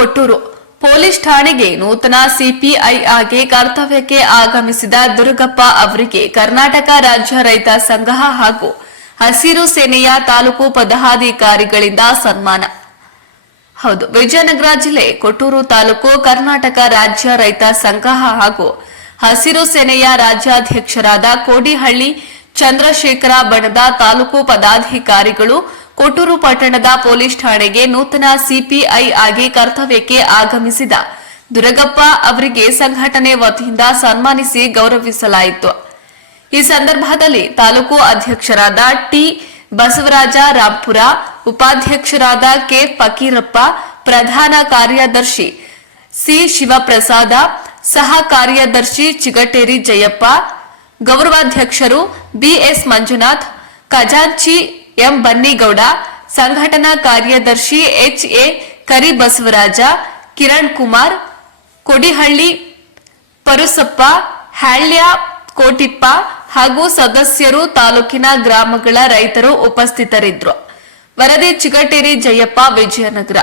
ಕೊಟ್ಟೂರು. Police ಠಾಣೆಗೆ ನೂತನ CPI ಆಗಿ ಕರ್ತವ್ಯಕ್ಕೆ ಆಗಮಿಸಿದ ದುರ್ಗಪ್ಪ ಅವರಿಗೆ ಕರ್ನಾಟಕ ರಾಜ್ಯ ರೈತ ಸಂಘ ಹಾಗೂ ಹಸಿರು ಸೇನೆಯ ತಾಲೂಕು ಪದಾಧಿಕಾರಿಗಳಿಂದ ಸನ್ಮಾನ. ಹೌದು, ವಿಜಯನಗರ ಜಿಲ್ಲೆ ಕೊಟ್ಟೂರು ತಾಲೂಕು ಕರ್ನಾಟಕ ರಾಜ್ಯ ರೈತ ಸಂಘ ಹಾಗೂ ಹಸಿರು ಸೇನೆಯ ರಾಜ್ಯಾಧ್ಯಕ್ಷರಾದ ಕೋಡಿಹಳ್ಳಿ ಚಂದ್ರಶೇಖರ ಬಣದ ತಾಲೂಕು ಪದಾಧಿಕಾರಿಗಳು ಕೊಟ್ಟೂರು ಪಟ್ಟಣದ ಪೊಲೀಸ್ ಠಾಣೆಗೆ ನೂತನ ಸಿಪಿಐ ಆಗಿ ಕರ್ತವ್ಯಕ್ಕೆ ಆಗಮಿಸಿದ ದುರಗಪ್ಪ ಅವರಿಗೆ ಸಂಘಟನೆ ವತಿಯಿಂದ ಸನ್ಮಾನಿಸಿ ಗೌರವಿಸಲಾಯಿತು. ಈ ಸಂದರ್ಭದಲ್ಲಿ ತಾಲೂಕು ಅಧ್ಯಕ್ಷರಾದ ಟಿ ಬಸವರಾಜ ರಾಂಪುರ ಉಪಾಧ್ಯಕ್ಷರಾದ ಕೆ ಫಕೀರಪ್ಪ, ಪ್ರಧಾನ ಕಾರ್ಯದರ್ಶಿ ಸಿ ಶಿವಪ್ರಸಾದ, ಸಹ ಕಾರ್ಯದರ್ಶಿ ಚಿಗಟೇರಿ ಜಯಪ್ಪ, ಗೌರವಾಧ್ಯಕ್ಷರು ಬಿಎಸ್ ಮಂಜುನಾಥ್, ಖಜಾಂಚಿ ಎಂ ಬನ್ನಿಗೌಡ, ಸಂಘಟನಾ ಕಾರ್ಯದರ್ಶಿ ಎಚ್ ಎ ಕರಿಬಸವರಾಜ, ಕಿರಣ್ ಕುಮಾರ್, ಕೊಡಿಹಳ್ಳಿ ಪರುಸಪ್ಪ ಹ್ಯಾಳ್ಯ ಕೋಟಿಪ್ಪ ಹಾಗೂ ಸದಸ್ಯರು ತಾಲೂಕಿನ ಗ್ರಾಮಗಳ ರೈತರು ಉಪಸ್ಥಿತರಿದ್ದರು. ವರದಿ ಚಿಗಟೇರಿ ಜಯಪ್ಪ ವಿಜಯನಗರ.